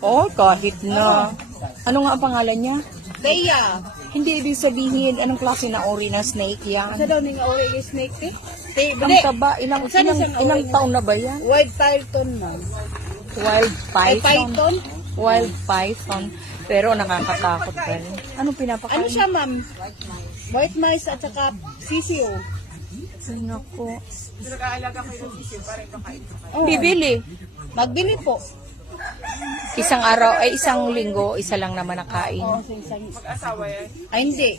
Oh, kahit na. Ano nga ang pangalan niya? Teya. Hindi ibig sabihin anong klase na ori na snake yan. Sa daw nga ori yung snake te? Ang taba, ilang taon na ba yan? Wild python ma'am. Wild Ay, python. python? Wild python. Pero nakakatakot pa rin. Anong pinapakain? Ano siya ma'am? White mice at saka sisiyo. Ay, naku. Nag-aalaga kayo ng sisiyo para ipakain. Bibili. Magbili po. Isang araw, ay isang linggo, isa lang naman nakain. Mag-asawa yan? Ay hindi.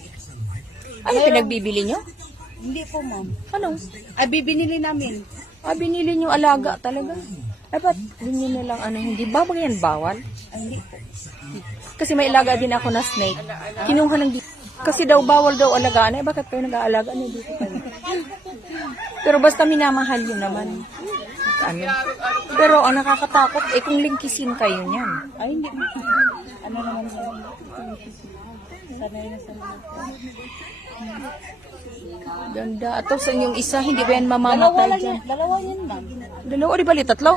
Ano pinagbibili nyo? Hindi po ma'am. Ano? Ay bibinili namin. Ah, binili nyo alaga talaga. Ay, ba't hindi nyo lang ano, hindi ba yan bawal? Ay hindi po. Kasi may alaga din ako na snake. Kinuha ng kasi daw bawal daw alagaan. Eh, bakit kayo nag-aalaga? Ano dito kayo? Pero basta minamahal yun naman. At ano. Pero ang nakakatakot, eh kung lingkisin kayo niyan. Ay hindi. Ano naman sa sanay na sa Ganda. At sa yung isa, hindi ba yan mamamatay dyan? Dalawa yan ma'am. Dalawa, di bali, tatlo?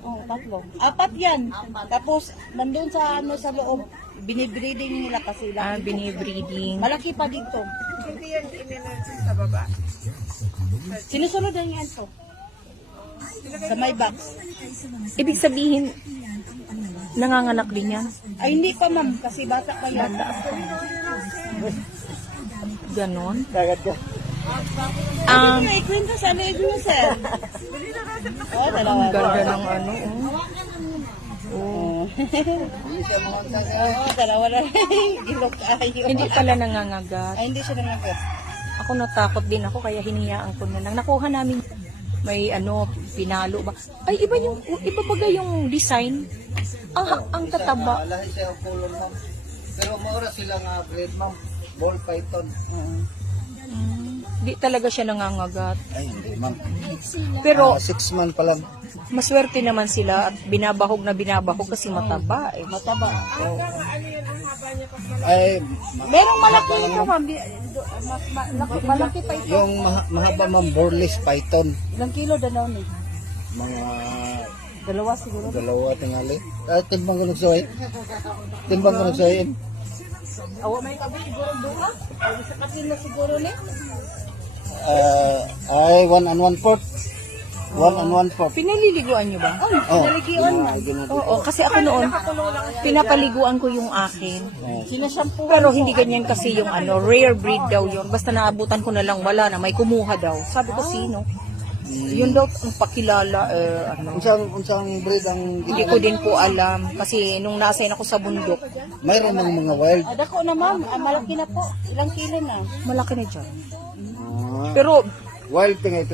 Oh, tatlo. Apat yan. Tapos nandun sa ano sa loob, binibreeding nila kasi Ah, lang. binibreeding. Malaki pa dito. Hindi yan inenansin sa baba. Sinusunod na yan to. Sa my box. Ibig sabihin, nanganganak din yan. Ay hindi pa ma'am kasi bata pa yan. Ganon. Dagat ka. May kwento sa leg mo sir. Oh, dalawa. Ang ganda ng ano. Oh. Oh, dalawa na. Gilok ayo. Hindi pala nangangagat. Ay hindi siya nangagat. Ako natakot din ako, kaya hiniyaan ko na lang. Nakuha namin, may ano, pinalo ba? Ay, iba bagay yung design. Ang tataba. Lahi siya ang kulon, ma'am. Pero maura sila nga breed, ma'am. Ball python. Di talaga siya nangangagat. Ay, hindi, ma'am. Pero 6 months pa lang. maswerte naman sila at binabahog na binabahog kasi mataba eh. Mataba. Ay, Merong malaki ito ma'am. Malaki pa ito. yung mahaba, ma'am, boreless python. Ilang kilo dalaw ni? Mga Dalawa siguro. dalawa tingali. Timbang ko nagsuhay. Timbang ko nagsuhay. Awa may kabi siguro duha. Ay sa katin na siguro ni. Ay, 1 and 1/4. 1 and 1/4. Pinaliliguan nyo ba? Oh, Naligion na. Oo, kasi ako noon, pinapaliguan ko yung akin. Sinashampu. Pero hindi ganyan kasi yung ano, rare breed daw yun. Basta naabutan ko na lang, wala na, may kumuha daw. Sabi ko, sino? Yun daw ang pakilala, ano. Unsang breed ang Hindi ko din po alam. Kasi nung nasa ako sa bundok, mayroon ng mga wild. Dako na ma'am. Malaki na po. Ilang kilo na. malaki na dyan. Ah, Pero wild tingay